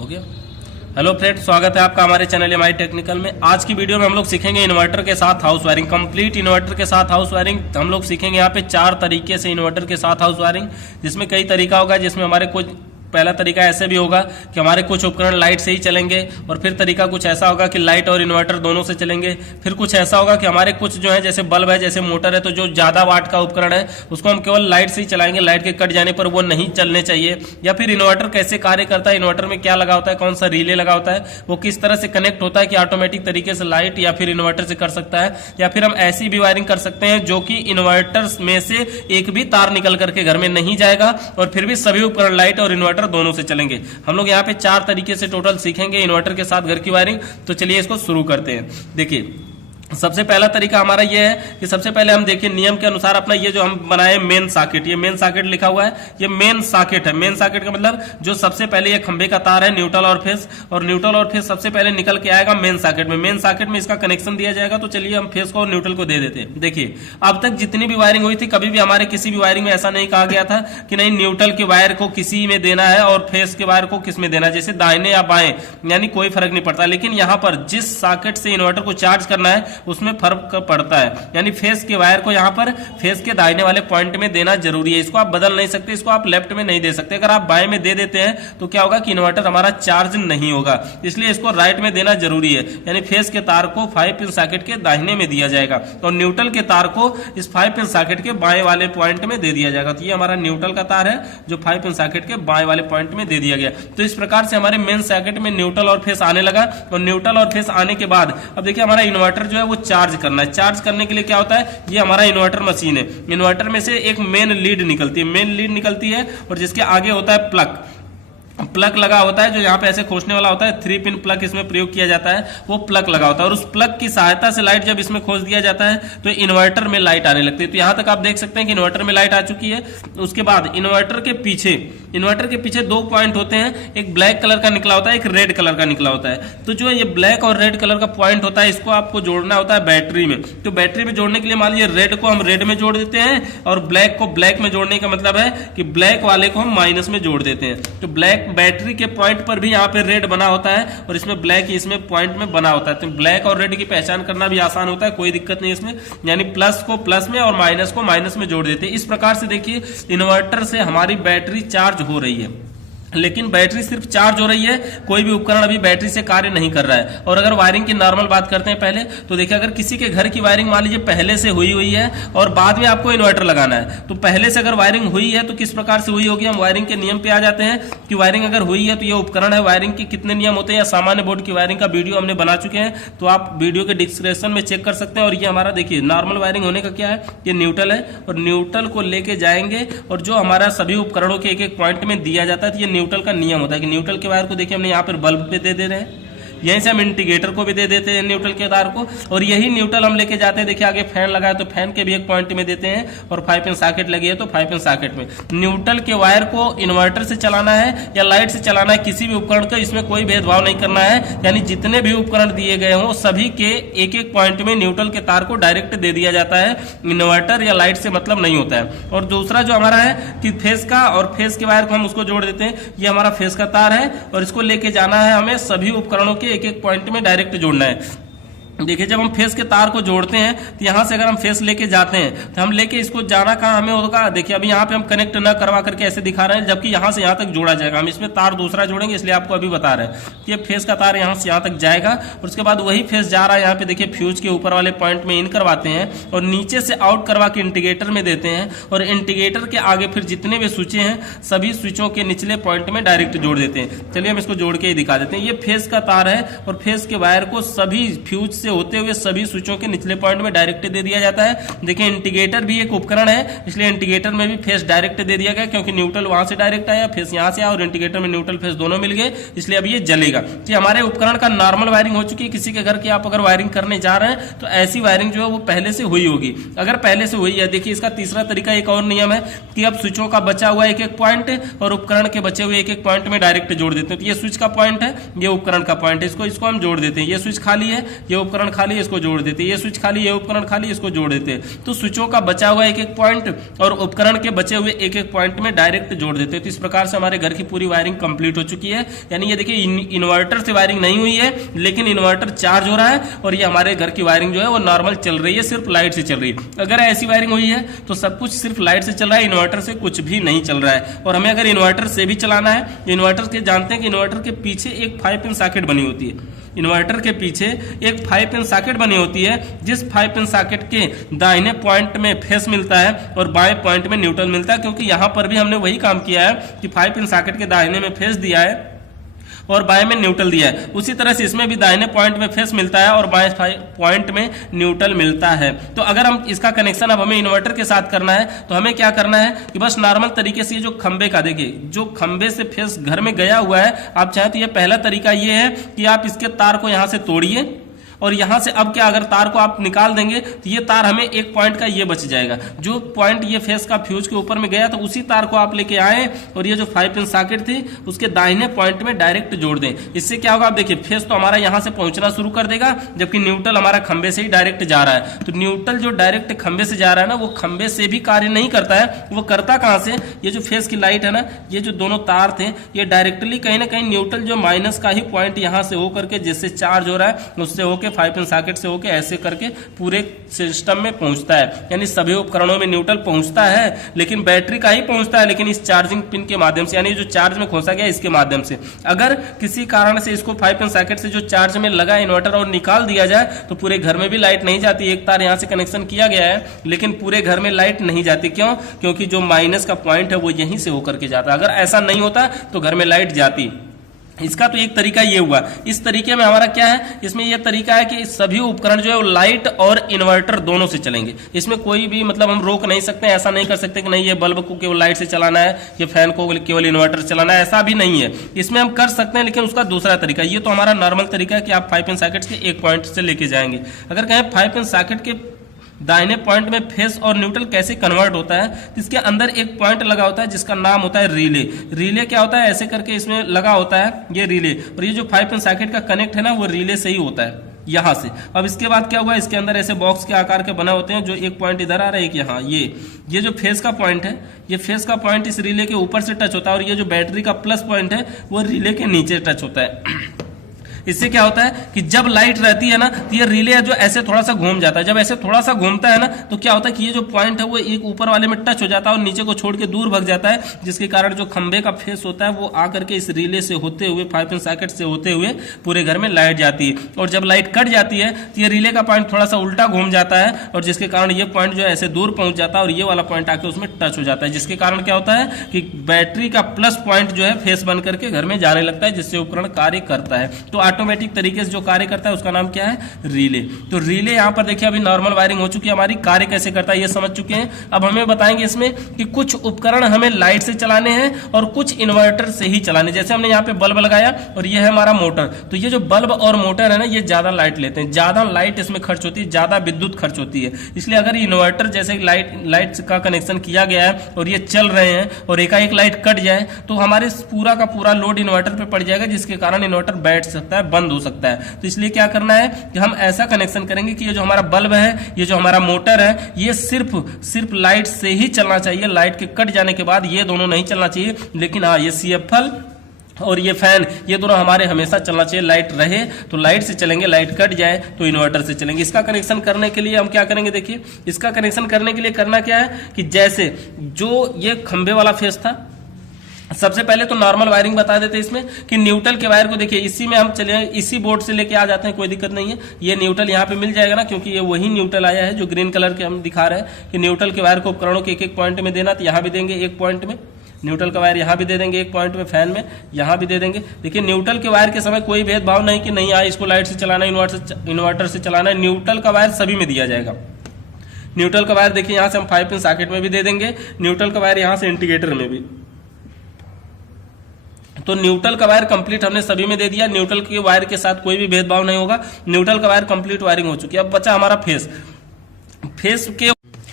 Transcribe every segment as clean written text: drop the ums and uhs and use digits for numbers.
Okay. Hello friend, स्वागत है आपका हमारे चैनल एमआई टेक्निकल में। आज की वीडियो में हम लोग सीखेंगे इन्वर्टर के साथ हाउस वायरिंग, कंप्लीट इन्वर्टर के साथ हाउस वायरिंग। हम लोग सीखेंगे यहाँ पे 4 तरीके से इन्वर्टर के साथ हाउस वायरिंग, जिसमें कई तरीका होगा। जिसमें हमारे कुछ पहला तरीका ऐसे भी होगा कि हमारे कुछ उपकरण लाइट से ही चलेंगे, और फिर तरीका कुछ ऐसा होगा कि लाइट और इन्वर्टर दोनों से चलेंगे। फिर कुछ ऐसा होगा कि हमारे कुछ जो है जैसे बल्ब है, जैसे मोटर है, तो जो ज्यादा वाट का उपकरण है उसको हम केवल लाइट से ही चलाएंगे, लाइट के कट जाने पर वो नहीं चलने चाहिए। या फिर इन्वर्टर कैसे कार्य करता है, इन्वर्टर में क्या लगा होता है, कौन सा रिले लगा होता है, वो किस तरह से कनेक्ट होता है कि ऑटोमेटिक तरीके से लाइट या फिर इन्वर्टर से कर सकता है। या फिर हम ऐसी भी वायरिंग कर सकते हैं जो कि इन्वर्टर में से एक भी तार निकल करके घर में नहीं जाएगा, और फिर भी सभी उपकरण लाइट और इन्वर्टर दोनों से चलेंगे। हम लोग यहाँ पे 4 तरीके से टोटल सीखेंगे इन्वर्टर के साथ घर की वायरिंग। तो चलिए इसको शुरू करते हैं। देखिए, सबसे पहला तरीका हमारा ये है कि सबसे पहले हम देखिए नियम के अनुसार अपना ये जो हम बनाए मेन सॉकेट, ये मेन सॉकेट लिखा हुआ है, ये मेन सॉकेट है। मेन सॉकेट का मतलब जो सबसे पहले ये खंबे का तार है, न्यूट्रल और फेस, और न्यूट्रल और फेस सबसे पहले निकल के आएगा मेन सॉकेट में। मेन सॉकेट में इसका कनेक्शन दिया जाएगा। तो चलिए हम फेस को और न्यूट्रल को दे देते हैं। देखिए, अब तक जितनी भी वायरिंग हुई थी, कभी भी हमारे किसी भी वायरिंग में ऐसा नहीं कहा गया था कि नहीं न्यूट्रल के वायर को किसी में देना है और फेस के वायर को किस में देना है, जैसे दाहिने या बाएं, यानी कोई फर्क नहीं पड़ता। लेकिन यहाँ पर जिस सॉकेट से इन्वर्टर को चार्ज करना है उसमें फर्क पड़ता है, यानी फेस के वायर को यहाँ पर फेस के दाहिने वाले पॉइंट में देना जरूरी है। इसको आप बदल नहीं सकते, इसको आप लेफ्ट में नहीं दे सकते। अगर आप बाएं में दे देते हैं तो क्या होगा कि इन्वर्टर हमारा चार्ज नहीं होगा, इसलिए इसको राइट में देना जरूरी है। यानी फेस के तार को 5 पिन सॉकेट के दाहिने में दिया जाएगा और न्यूट्रल के तार को इस 5 पिन सॉकेट के बाएं वाले पॉइंट में दे दिया जाएगा। तो ये हमारा न्यूट्रल का तार है जो 5 पिन सॉकेट के बाएं वाले पॉइंट में दे दिया गया। तो इस प्रकार से हमारे मेन सॉकेट में न्यूट्रल और फेस आने लगा, और न्यूट्रल और फेस आने के बाद अब देखिए हमारा इन्वर्टर जो है वो चार्ज करना है। चार्ज करने के लिए क्या होता है, ये हमारा इन्वर्टर मशीन है। इन्वर्टर में से एक मेन लीड निकलती है, मेन लीड निकलती है, और जिसके आगे होता है प्लग लगा होता है, जो यहाँ पे ऐसे खोसने वाला होता है। 3 पिन प्लग इसमें प्रयोग किया जाता है, वो प्लग लगा होता है, और उस प्लग की सहायता से लाइट जब इसमें खोस दिया जाता है तो इन्वर्टर में लाइट आने लगती है। तो यहाँ तक आप देख सकते हैं कि इन्वर्टर में लाइट आ चुकी है। उसके बाद इन्वर्टर के पीछे 2 पॉइंट होते हैं, एक ब्लैक कलर का निकला होता है, एक रेड कलर का निकला होता है। तो जो ये ब्लैक और रेड कलर का पॉइंट होता है, इसको आपको जोड़ना होता है बैटरी में। तो बैटरी में जोड़ने के लिए मान लीजिए रेड को हम रेड में जोड़ देते हैं, और ब्लैक को ब्लैक में जोड़ने का मतलब है कि ब्लैक वाले को हम माइनस में जोड़ देते हैं। तो ब्लैक बैटरी के पॉइंट पर भी यहाँ पे रेड बना होता है, और इसमें ब्लैक इसमें पॉइंट में बना होता है। तो ब्लैक और रेड की पहचान करना भी आसान होता है, कोई दिक्कत नहीं इसमें। यानी प्लस को प्लस में और माइनस को माइनस में जोड़ देते हैं। इस प्रकार से देखिए इन्वर्टर से हमारी बैटरी चार्ज हो रही है। लेकिन बैटरी सिर्फ चार्ज हो रही है, कोई भी उपकरण अभी बैटरी से कार्य नहीं कर रहा है। और अगर वायरिंग की नॉर्मल बात करते हैं पहले, तो देखिए अगर किसी के घर की वायरिंग मान लीजिए पहले से हुई है और बाद में आपको इन्वर्टर लगाना है, तो पहले से अगर वायरिंग हुई है तो किस प्रकार से हुई होगी। हम वायरिंग के नियम पे आ जाते हैं कि वायरिंग अगर हुई है तो ये उपकरण है, वायरिंग के कितने नियम होते हैं, या सामान्य बोर्ड की वायरिंग का वीडियो हमने बना चुके हैं, तो आप वीडियो के डिस्क्रिप्शन में चेक कर सकते हैं। और ये हमारा देखिए नॉर्मल वायरिंग होने का क्या है, ये न्यूट्रल है, और न्यूट्रल को लेके जाएंगे, और जो हमारा सभी उपकरणों के एक पॉइंट में दिया जाता है, तो ये न्यूट्रल का नियम होता है कि न्यूट्रल के वायर को देखिए हमने यहाँ पर बल्ब पे दे रहे हैं, यहीं से हम इंडिकेटर को भी दे देते हैं न्यूट्रल के तार को, और यही न्यूट्रल हम लेके जाते हैं। देखिए आगे फैन लगा है तो फैन के भी एक पॉइंट में देते हैं, और 5 पिन सॉकेट लगी है तो 5 पिन सॉकेट में। न्यूट्रल के वायर को इन्वर्टर से चलाना है या लाइट से चलाना है, किसी भी उपकरण का इसमें कोई भेदभाव नहीं करना है। यानी जितने भी उपकरण दिए गए हों सभी के एक पॉइंट में न्यूट्रल के तार को डायरेक्ट दे दिया जाता है, इन्वर्टर या लाइट से मतलब नहीं होता है। और दूसरा जो हमारा है कि फेस का, और फेस के वायर को हम उसको जोड़ देते हैं, ये हमारा फेस का तार है, और इसको लेके जाना है हमें सभी उपकरणों के एक पॉइंट में डायरेक्ट जोड़ना है। देखिए जब हम फेस के तार को जोड़ते हैं तो यहाँ से अगर हम फेस लेके जाते हैं तो हम लेके इसको जाना कहाँ हमें होगा। देखिए अभी यहाँ पे हम कनेक्ट ना करवा करके ऐसे दिखा रहे हैं, जबकि यहाँ से यहाँ तक जोड़ा जाएगा। हम इसमें तार दूसरा जोड़ेंगे, इसलिए आपको अभी बता रहे हैं कि फेस का तार यहाँ से यहाँ तक जाएगा, और उसके बाद वही फेस जा रहा है यहाँ पे देखिए फ्यूज के ऊपर वाले पॉइंट में इन करवाते हैं, और नीचे से आउट करवा के इंडिकेटर में देते हैं, और इंडिकेटर के आगे फिर जितने भी स्विचें हैं सभी स्विचों के निचले पॉइंट में डायरेक्ट जोड़ देते हैं। चलिए हम इसको जोड़ के ही दिखा देते हैं। ये फेस का तार है, और फेस के वायर को सभी फ्यूज से होते हुए सभी स्विचों के निचले पॉइंट में डायरेक्ट दे दिया जाता है। देखिए इंडिकेटर भी एक उपकरण है, इसलिए इंडिकेटर में भी फेस डायरेक्ट दे दिया गया, क्योंकि न्यूट्रल वहां से डायरेक्ट आया, फेस यहां से आया, और इंडिकेटर में न्यूट्रल फेस दोनों मिल गए, इसलिए अब ये जलेगा। ये हमारे उपकरण का नॉर्मल वायरिंग हो चुकी है। किसी के घर की आप अगर वायरिंग करने जा रहे हैं तो ऐसी वायरिंग जो है वो पहले से हुई होगी। अगर पहले से हुई है, देखिए इसका तीसरा तरीका एक और नियम है कि अब स्विचों का बचा हुआ एक पॉइंट और उपकरण के बचे हुए एक पॉइंट में डायरेक्ट जोड़ देते हैं। तो ये स्विच का पॉइंट है, ये उपकरण का पॉइंट है, इसको हम जोड़ देते हैं। ये स्विच खाली है, ये उपकरण उपकरण खाली, इसको जोड़ देते, ये स्विच खाली, ये उपकरण खाली, इसको जोड़ देते। तो स्विचों का बचा हुआ एक एक पॉइंट और उपकरण के बचे हुए एक एक पॉइंट में डायरेक्ट जोड़ देते। तो इस प्रकार से हमारे घर की पूरी वायरिंग कंप्लीट हो चुकी है। यानी ये देखिए इन्वर्टर से वायरिंग नहीं हुई है, लेकिन इन्वर्टर चार्ज हो रहा है और ये हमारे घर की वायरिंग जो है वो नॉर्मल चल रही है, सिर्फ लाइट से चल रही है। अगर ऐसी वायरिंग हुई है तो सब कुछ सिर्फ लाइट से चल रहा है, इन्वर्टर से कुछ भी नहीं चल रहा है। और हमें अगर इन्वर्टर से भी चलाना है, इन्वर्टर के जानते हैं कि इन्वर्टर के पीछे एक 5 पिन सॉकेट बनी होती है। इन्वर्टर के पीछे एक 5 पिन सॉकेट बनी होती है, जिस 5 पिन सॉकेट के दाहिने पॉइंट में फेस मिलता है और बाएं पॉइंट में न्यूट्रल मिलता है। क्योंकि यहां पर भी हमने वही काम किया है कि 5 पिन सॉकेट के दाहिने में फेस दिया है और बाएं में न्यूट्रल दिया है। उसी तरह से इसमें भी दाहिने पॉइंट में फेस मिलता है और बाएं पॉइंट में न्यूट्रल मिलता है। तो अगर हम इसका कनेक्शन अब हमें इन्वर्टर के साथ करना है तो हमें क्या करना है कि बस नॉर्मल तरीके से ये जो खंबे का देखिए, जो खंबे से फेस घर में गया हुआ है, आप चाहे तो ये पहला तरीका ये है कि आप इसके तार को यहां से तोड़िए और यहां से अब क्या, अगर तार को आप निकाल देंगे तो ये तार हमें एक पॉइंट का ये बच जाएगा। जो पॉइंट ये फेस का फ्यूज के ऊपर में गया तो उसी तार को आप लेके आए और ये जो 5 पिन सॉकेट थी उसके दाहिने पॉइंट में डायरेक्ट जोड़ दें। इससे क्या होगा, आप देखिए फेस तो हमारा यहां से पहुंचना शुरू कर देगा, जबकि न्यूट्रल हमारा खंबे से ही डायरेक्ट जा रहा है। तो न्यूट्रल जो डायरेक्ट खंबे से जा रहा है ना, वो खंबे से भी कार्य नहीं करता है। वो करता कहां से, ये जो फेस की लाइट है ना, ये जो दोनों तार थे, ये डायरेक्टली कहीं ना कहीं न्यूट्रल जो माइनस का ही पॉइंट यहां से होकर के जिससे चार्ज हो रहा है उससे होकर 5 पिन सॉकेट से होके ऐसे करके पूरे सिस्टम में पहुंचता है। यानी सभी उपकरणों में न्यूट्रल पहुंचता है, लेकिन बैटरी का ही पहुंचता है, लेकिन इस चार्जिंग पिन के माध्यम से, यानी जो चार्ज में खोसा गया इसके माध्यम से। अगर किसी कारण से इसको 5 पिन सॉकेट से जो चार्ज में लगा इन्वर्टर और निकाल दिया जाए तो पूरे घर में भी लाइट नहीं जाती। एक तार यहां से कनेक्शन किया गया है लेकिन पूरे घर में लाइट नहीं जाती। क्यों? क्योंकि जो माइनस का पॉइंट है वो यहीं से होकर के जाता है। अगर ऐसा नहीं होता तो घर में लाइट जाती। इसका तो एक तरीका ये हुआ। इस तरीके में हमारा क्या है, इसमें यह तरीका है कि सभी उपकरण जो है वो लाइट और इन्वर्टर दोनों से चलेंगे। इसमें कोई भी मतलब हम रोक नहीं सकते, ऐसा नहीं कर सकते कि नहीं ये बल्ब को केवल लाइट से चलाना है, ये फैन को केवल इन्वर्टर से चलाना है, ऐसा भी नहीं है। इसमें हम कर सकते हैं, लेकिन उसका दूसरा तरीका, ये तो हमारा नॉर्मल तरीका है कि आप 5 पिन सॉकेट के एक पॉइंट से लेके जाएंगे। अगर कहें 5 पिन सॉकेट के दाहिने पॉइंट में फेस और न्यूट्रल कैसे कन्वर्ट होता है, इसके अंदर एक पॉइंट लगा होता है जिसका नाम होता है रिले। रिले क्या होता है, ऐसे करके इसमें लगा होता है ये रिले, और ये जो 5 पिन सॉकेट का कनेक्ट है ना वो रिले से ही होता है यहां से। अब इसके बाद क्या हुआ, इसके अंदर ऐसे बॉक्स के आकार के बना होते हैं, जो एक पॉइंट इधर आ रहा है, एक यहाँ। ये जो फेस का पॉइंट है, ये फेस का पॉइंट इस रिले के ऊपर से टच होता है और ये जो बैटरी का प्लस पॉइंट है वो रिले के नीचे टच होता है। इससे क्या होता है कि जब लाइट रहती है ना तो ये रिले जो ऐसे थोड़ा सा घूम जाता है। जब ऐसे थोड़ा सा घूमता है ना तो क्या होता है कि ये जो पॉइंट है वो एक ऊपर वाले में टच हो जाता है और नीचे को छोड़ के दूर भाग जाता है, जिसके कारण जो खंबे का फेस होता है वो आकर के इस रिले से होते हुए 5 पिन सॉकेट से होते हुए पूरे घर में लाइट जाती है। और जब लाइट कट जाती है तो ये रिले का पॉइंट थोड़ा सा उल्टा घूम जाता है और जिसके कारण ये पॉइंट जो है ऐसे दूर पहुंच जाता है और ये वाला पॉइंट आके उसमें टच हो जाता है, जिसके कारण क्या होता है कि बैटरी का प्लस पॉइंट जो है फेस बन करके घर में जाने लगता है, जिससे उपकरण कार्य करता है। तो ऑटोमेटिक तरीके जो कार्य करता है उसका नाम क्या है, रिले। तो रिले यहां पर देखिए अभी नॉर्मल वायरिंग हो चुकी है हमारी, कार्य कैसे करता है ये समझ चुके हैं। अब हमें बताएंगे इसमें कि कुछ उपकरण हमें लाइट से चलाने हैं और कुछ इन्वर्टर से ही चलाने। जैसे हमने यहाँ पे बल्ब लगाया और ये है हमारा मोटर, तो ये जो बल्ब और मोटर है ना ये ज्यादा लाइट लेते हैं, ज्यादा लाइट इसमें खर्च होती है, ज्यादा विद्युत खर्च होती है। इसलिए अगर इन्वर्टर जैसे लाइट का कनेक्शन किया गया है और ये चल रहे हैं और एकाएक लाइट कट जाए तो हमारे पूरा का पूरा लोड इन्वर्टर पे पड़ जाएगा, जिसके कारण इन्वर्टर बैठ सकता है, बंद हो सकता है। तो इसलिए क्या करना है कि हम ऐसा कनेक्शन करेंगे कि ये जो हमारा बल्ब है, ये जो हमारा मोटर है, ये सिर्फ लाइट से ही चलना चाहिए। लाइट के कट जाने के बाद ये दोनों नहीं चलना चाहिए। लेकिन हाँ, ये CFL और ये फैन, ये दोनों हमारे हमेशा चलना चाहिए। लाइट रहे तो लाइट से चलेंगे, लाइट कट जाए तो इन्वर्टर से चलेंगे। इसका कनेक्शन करने के लिए हम क्या करेंगे, देखिए इसका कनेक्शन करने के लिए करना क्या है कि जैसे जो ये खंबे वाला फेस था, सबसे पहले तो नॉर्मल वायरिंग बता देते हैं इसमें कि न्यूट्रल के वायर को देखिए इसी में हम चले, इसी बोर्ड से लेके आ जाते हैं, कोई दिक्कत नहीं है। ये न्यूट्रल यहाँ पे मिल जाएगा ना, क्योंकि ये वही न्यूट्रल आया है जो ग्रीन कलर के हम दिखा रहे हैं कि न्यूट्रल के वायर को उपकरणों के एक एक पॉइंट में देना। तो यहाँ भी देंगे एक पॉइंट में न्यूट्रल का वायर, यहाँ भी दे देंगे एक पॉइंट में, फैन में यहाँ भी दे देंगे। देखिए न्यूट्रल के वायर के समय कोई भेदभाव नहीं कि नहीं इसको लाइट से चलाना है, इन्वर्टर से चलाना है। न्यूट्रल का वायर सभी में दिया जाएगा। न्यूट्रल का वायर देखिए यहाँ से हम 5 पिन सॉकेट में भी दे देंगे, न्यूट्रल का वायर यहाँ से इंडिकेटर में भी। तो न्यूट्रल का वायर कंप्लीट हमने सभी में दे दिया, न्यूट्रल के वायर के साथ कोई भी भेदभाव नहीं होगा। न्यूट्रल का वायर कंप्लीट वायरिंग हो चुकी है। अब बचा हमारा फेस के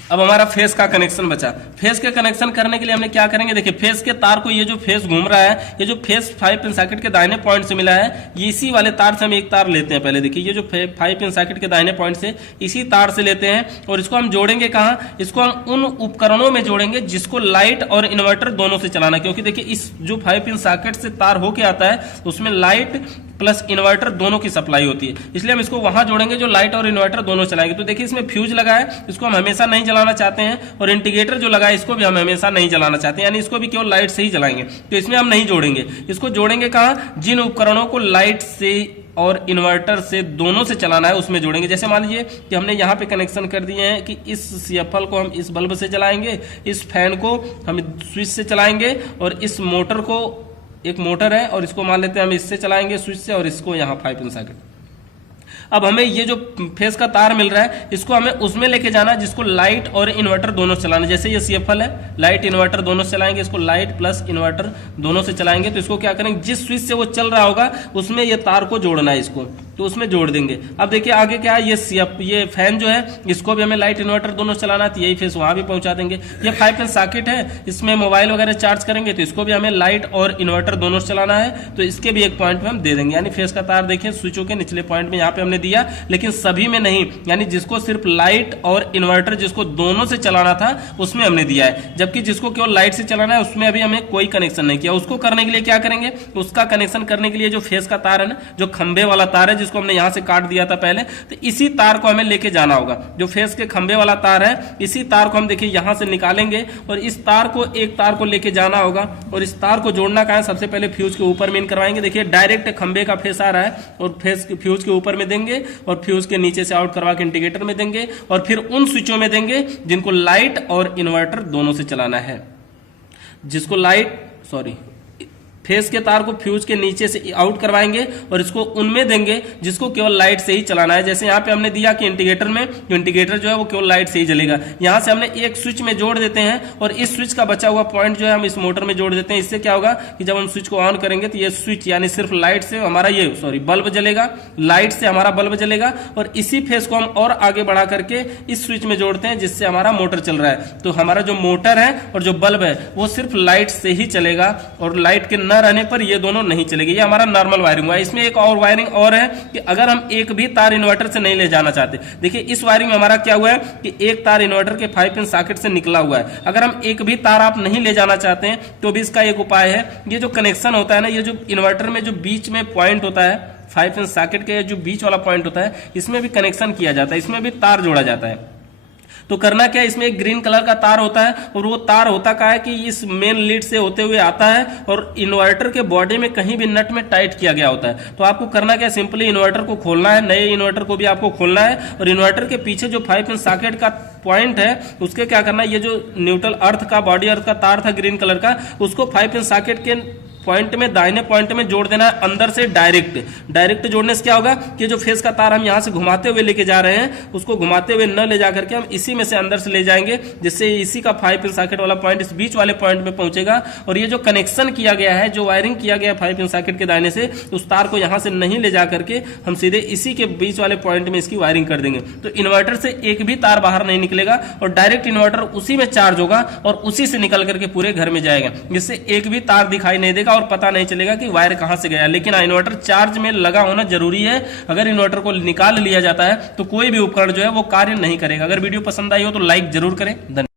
अब हमारा फेस का कनेक्शन बचा। फेस के कनेक्शन करने के लिए हमने क्या करेंगे, देखिए फेस के तार को, ये जो फेस घूम रहा है, ये जो फेस 5 पिन सॉकेट के दाहिने पॉइंट से मिला है, ये इसी वाले तार से हम एक तार लेते हैं। पहले देखिए ये जो 5 पिन सॉकेट के दाहिने पॉइंट से इसी तार से लेते हैं और इसको हम जोड़ेंगे कहाँ, इसको हम उन उपकरणों में जोड़ेंगे जिसको लाइट और इन्वर्टर दोनों से चलाना है। क्योंकि देखिए इस जो 5 पिन सॉकेट से तार होके आता है उसमें लाइट प्लस इन्वर्टर दोनों की सप्लाई होती है, इसलिए हम इसको वहां जोड़ेंगे जो लाइट और इन्वर्टर दोनों चलाएंगे। तो देखिए इसमें फ्यूज लगा है, इसको हम हमेशा नहीं जलाना चाहते हैं, और इंडिकेटर जो लगा है इसको भी हम हमेशा नहीं जलाना चाहते हैं, यानी इसको भी केवल लाइट से ही जलाएंगे। तो इसमें हम नहीं जोड़ेंगे, इसको जोड़ेंगे कहाँ, जिन उपकरणों को लाइट से और इन्वर्टर से दोनों से चलाना है उसमें जोड़ेंगे। जैसे मान लीजिए कि हमने यहाँ पे कनेक्शन कर दिए हैं कि इस सीएफएल को हम इस बल्ब से चलाएंगे, इस फैन को हम स्विच से चलाएंगे, और इस मोटर को, एक मोटर है और इसको मान लेते हैं हम इससे चलाएंगे स्विच से, और इसको यहाँ 5 पिन सॉकेट। अब हमें ये जो फेस का तार मिल रहा है इसको हमें उसमें लेके जाना है जिसको लाइट और इन्वर्टर दोनों चलाना है। जैसे ये सीएफएल है, लाइट इन्वर्टर दोनों से चलाएंगे, इसको लाइट प्लस इन्वर्टर दोनों से चलाएंगे। तो इसको क्या करेंगे, जिस स्विच से वो चल रहा होगा उसमें ये तार को जोड़ना है, इसको तो उसमें जोड़ देंगे। अब देखिए आगे क्या है, ये फैन जो है इसको भी हमें लाइट इन्वर्टर दोनों चलाना है, तो यही फेस वहां भी पहुंचा देंगे। ये 5 पिन सॉकेट है, इसमें मोबाइल वगैरह चार्ज करेंगे तो इसको भी हमें लाइट और इन्वर्टर दोनों चलाना है, तो इसके भी एक पॉइंट पे हम दे देंगे। यानी फेस का तार देखिए स्विचों के निचले पॉइंट में यहाँ पे हमने दिया, लेकिन सभी में नहीं, यानी जिसको सिर्फ लाइट और इन्वर्टर जिसको दोनों से चलाना था उसमें हमने दिया है, जबकि जिसको केवल लाइट से चलाना है उसमें अभी हमें कोई कनेक्शन नहीं किया। उसको करने के लिए क्या करेंगे, उसका कनेक्शन करने के लिए जो फेस का तार है ना, जो खंबे वाला तार है जिसको हमने यहां से काट दिया था पहले, तो इसी तार को हमें लेके जाना होगा। जो फेस के खंबे वाला तार है इसी तार को हम देखिए यहां से निकालेंगे और इस तार को, एक तार को लेके जाना होगा, और इस तार को जोड़ना कहां है, सबसे पहले फ्यूज के ऊपर में करवाएंगे। देखिए डायरेक्ट खंबे का फेस आ रहा है और फ्यूज के ऊपर में देंगे, और फ्यूज के नीचे से आउट करवा के इंडिकेटर में देंगे, और फिर उन स्विचों में देंगे जिनको लाइट और इन्वर्टर दोनों से चलाना है। जिसको फेस के तार को फ्यूज के नीचे से आउट करवाएंगे और इसको उनमें देंगे जिसको केवल लाइट से ही चलाना है। जैसे यहाँ पे हमने दिया कि इंडिकेटर में, तो इंडिकेटर जो है वो केवल लाइट से ही जलेगा। यहाँ से हमने एक स्विच में जोड़ देते हैं और इस स्विच का बचा हुआ पॉइंट जो है हम इस मोटर में जोड़ देते हैं। इससे क्या होगा कि जब हम स्विच को ऑन करेंगे तो ये स्विच यानी सिर्फ लाइट से हमारा बल्ब जलेगा, लाइट से हमारा बल्ब जलेगा, और इसी फेस को हम और आगे बढ़ा करके इस स्विच में जोड़ते हैं जिससे हमारा मोटर चल रहा है। तो हमारा जो मोटर है और जो बल्ब है वो सिर्फ लाइट से ही चलेगा, और लाइट के न रहने पर ये दोनों नहीं चलेगी। ये हमारा नॉर्मल वायरिंग हुआ है। इसमें एक और वायरिंग और है कि अगर हम एक भी तार इन्वर्टर से नहीं ले जाना चाहते, देखिए इस वायरिंग में हमारा क्या हुआ है कि एक तार इन्वर्टर के 5 पिन सॉकेट से निकला हुआ है। अगर हम एक भी तार आप नहीं ले जाना चाहते हैं तो भी इसका एक उपाय है, ये जो कनेक्शन होता है ना, ये जो इन्वर्टर में जो बीच में पॉइंट होता है 5 पिन सॉकेट के जो बीच वाला पॉइंट होता है, इसमें भी कनेक्शन किया जाता है, इसमें भी तार जोड़ा जाता है। तो करना क्या है, इसमें एक ग्रीन कलर का तार होता है, और वो तार होता क्या है कि इस मेन लीड से होते हुए आता है और इन्वर्टर के बॉडी में कहीं भी नट में टाइट किया गया होता है। तो आपको करना क्या है, सिंपली इन्वर्टर को खोलना है, नए इन्वर्टर को भी आपको खोलना है, और इन्वर्टर के पीछे जो 5 पिन सॉकेट का पॉइंट है उसके क्या करना है, ये जो न्यूट्रल अर्थ का, बॉडी अर्थ का तार था ग्रीन कलर का, उसको 5 पिन सॉकेट के पॉइंट में, दाहिने पॉइंट में जोड़ देना है अंदर से डायरेक्ट जोड़ने से क्या होगा कि जो फेस का तार हम यहां से घुमाते हुए लेके जा रहे हैं उसको घुमाते हुए न ले जाकर के हम इसी में से अंदर से ले जाएंगे, जिससे इसी का 5 पिन सॉकेट वाला पॉइंट इस बीच वाले पॉइंट में पहुंचेगा। और ये जो कनेक्शन किया गया है, जो वायरिंग किया गया है 5 पिन सॉकेट के दाहिने से, उस तार को यहां से नहीं ले जाकर के हम सीधे इसी के बीच वाले पॉइंट में इसकी वायरिंग कर देंगे। तो इन्वर्टर से एक भी तार बाहर नहीं निकलेगा और डायरेक्ट इन्वर्टर उसी में चार्ज होगा और उसी से निकल करके पूरे घर में जाएगा, जिससे एक भी तार दिखाई नहीं देगा और पता नहीं चलेगा कि वायर कहां से गया। लेकिन इन्वर्टर चार्ज में लगा होना जरूरी है। अगर इन्वर्टर को निकाल लिया जाता है तो कोई भी उपकरण जो है वो कार्य नहीं करेगा। अगर वीडियो पसंद आई हो तो लाइक जरूर करें। धन्यवाद।